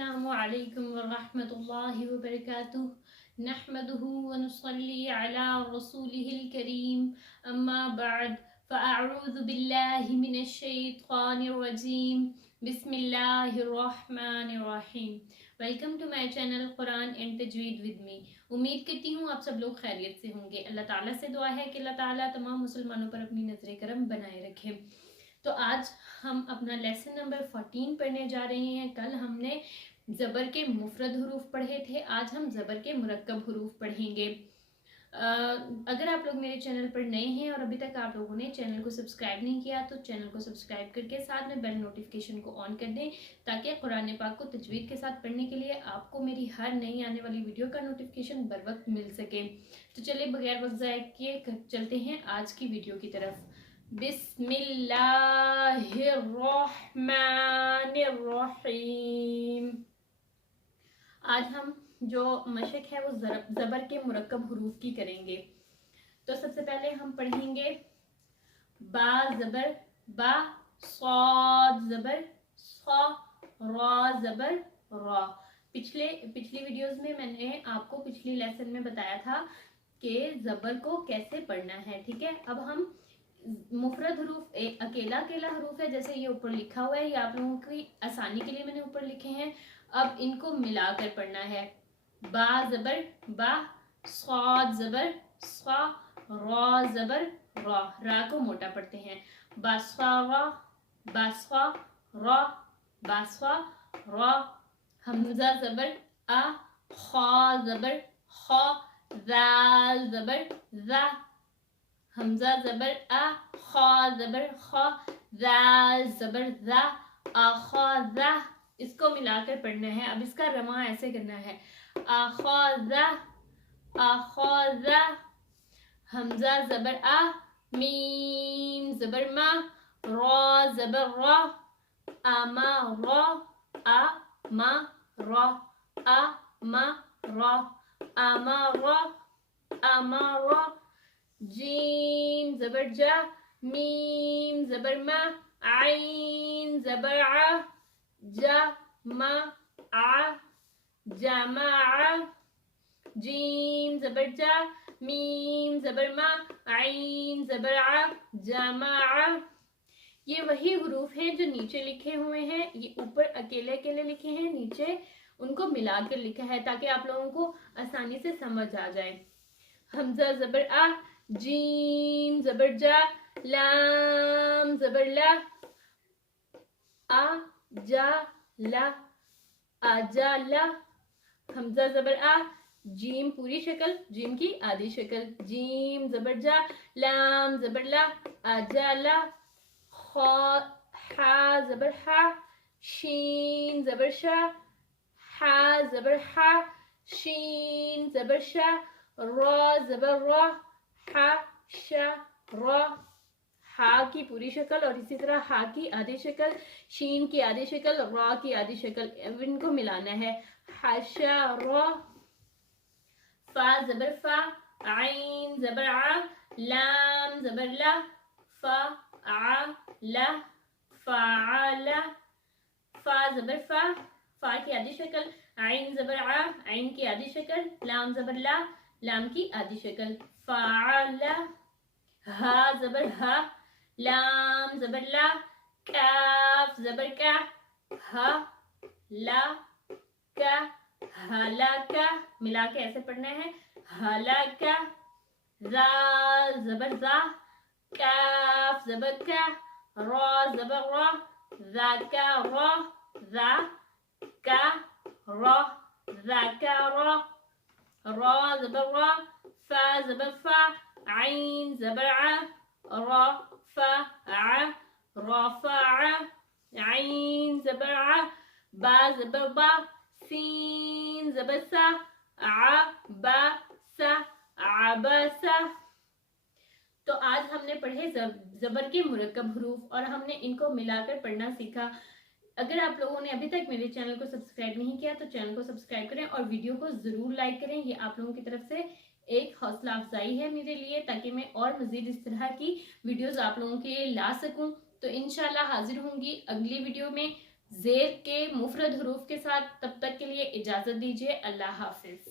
अस्सलामु अलैकुम वरहमतुल्लाहि वबरकातुहु नहमदुहु व नुसल्ली अला रसूलिहिल करीम अम्मा बाद फ़अऊज़ु बिल्लाहि मिनश शैतानिर रजीम बिस्मिल्लाहिर रहमानिर रहीम। Welcome to my channel Quran and Tajweed with me. उम्मीद करती हूँ आप सब लोग खैरियत से होंगे। अल्लाह ताला से दुआ है कि अल्लाह ताला तमाम मुसलमानों पर अपनी नजर करम बनाए रखे। तो आज हम अपना लेसन नंबर 14 पढ़ने जा रहे हैं। कल हमने ज़बर के मुफरद हुरूफ पढ़े थे, आज हम ज़बर के मुरक्कब हुरूफ पढ़ेंगे। अगर आप लोग मेरे चैनल पर नए हैं और अभी तक आप लोगों ने चैनल को सब्सक्राइब नहीं किया तो चैनल को सब्सक्राइब करके साथ में बेल नोटिफिकेशन को ऑन कर दें ताकि कुरान पाक को तजवीद के साथ पढ़ने के लिए आपको मेरी हर नई आने वाली वीडियो का नोटिफिकेशन बर वक्त मिल सके। तो चलिए बगैर वक्त ज़ाया किए चलते हैं आज की वीडियो की तरफ। बिस्मिल्लाहिर्रहमानिर्रहीम। आज हम जो मशक है वो ज़बर के मुरक्कब हुरूफ की करेंगे। तो सबसे पहले हम पढ़ेंगे बा ज़बर बा, सौद ज़बर सौ, रा ज़बर रा। पिछली वीडियोस में मैंने आपको पिछली लेसन में बताया था कि ज़बर को कैसे पढ़ना है। ठीक है, अब हम मुफरद हरूफ अकेला हरूफ है जैसे ये ऊपर लिखा हुआ है, ये आप लोगों की आसानी के लिए मैंने ऊपर लिखे हैं। अब इनको मिलाकर पढ़ना है। बा ज़बर बा, सौद ज़बर सौ, रा ज़बर रा। रा को मोटा पढ़ते हैं। बास्वा रा, बास्वा रा, बास्वा रा। हमजा ज़बर आ, खा ज़बर खा, ज़ाल ज़बर ज़ा। हमजा ज़बर आ, खा ज़बर खा, ज़ाल ज़बर ज़ा, आखाज़ा। इसको मिलाकर पढ़ना है। अब इसका रमा ऐसे करना है। आखाज़ा आखाज़ा। हमजा ज़बर आ, मीम ज़बर मा, रा ज़बर रा, आमा रा, आ मा रा, आ मा रा, आमा रा, आमा रा। जीम ज़बर जा, मीम ज़बर मा, आइन ज़बर आ, जा मा आ, जामा आ। जीम ज़बर जा, मीम ज़बर मा, आइन ज़बर आ, जामा आ। ये वही हुरूफ हैं जो नीचे लिखे हुए हैं। ये ऊपर अकेले अकेले लिखे हैं, नीचे उनको मिलाकर लिखा है ताकि आप लोगों को आसानी से समझ आ जाए। हमजा ज़बर आ, जीम ज़बर जा, लाम ज़बर ला, आ जा ला, आजा ला। हमजा ज़बर आ, जीम पूरी शक्ल, जीम की आधी शक्ल। जीम ज़बर जा, लाम ज़बर ला, आजा ला। हा ज़बर हा, शीन ज़बर शा, हा ज़बर हा, शीन ज़बर शा, रा ज़बर रा, हा शा रा। हा की पूरी शक्ल और इसी तरह हा की आधी शक्ल, शीन की आधी शक्ल, रा की आधी शक्ल, इनको मिलाना है। हाशा रा। फा ज़बर फा, आइन ज़बर आ, लाम ज़बर ला, फा आ ला, फ़ाला। फा ज़बर फा, फा की आधी शक्ल, आइन ज़बर आ, आइन की आधी शक्ल, लाम ज़बर ला, लाम की आधी शक्ल, फ़ाला। हा ज़बर हा, लाम ज़बर ला, काफ ज़बर का, हा ला का, हाला का। मिला के ऐसे पढ़ना है। हाला का। ज़ाल ज़बर ज़ा, काफ ज़बर का, रा ज़बर रा, ज़ा का रा, ज़ा का रा, ज़ा का रा। रा ज़बर रा, फा ज़बर फा, आइन ज़बर आ, रा फा आ, रा फा आ। आइन ज़बर आ, बा ज़बर बा, सीन ज़बर सा, आ बा सा, आबासा। तो आज हमने पढ़े ज़बर के मुरक्कब हुरूफ और हमने इनको मिलाकर पढ़ना सीखा। अगर आप लोगों ने अभी तक मेरे चैनल को सब्सक्राइब नहीं किया तो चैनल को सब्सक्राइब करें और वीडियो को ज़रूर लाइक करें। ये आप लोगों की तरफ से एक हौसला अफजाई है मेरे लिए ताकि मैं और मज़ीद इस तरह की वीडियोस आप लोगों के लिए ला सकूं। तो इंशाल्लाह हाजिर होंगी अगली वीडियो में। زیر کے مفرد حروف کے ساتھ. تب تک کے لیے اجازت دیجیے. اللہ حافظ.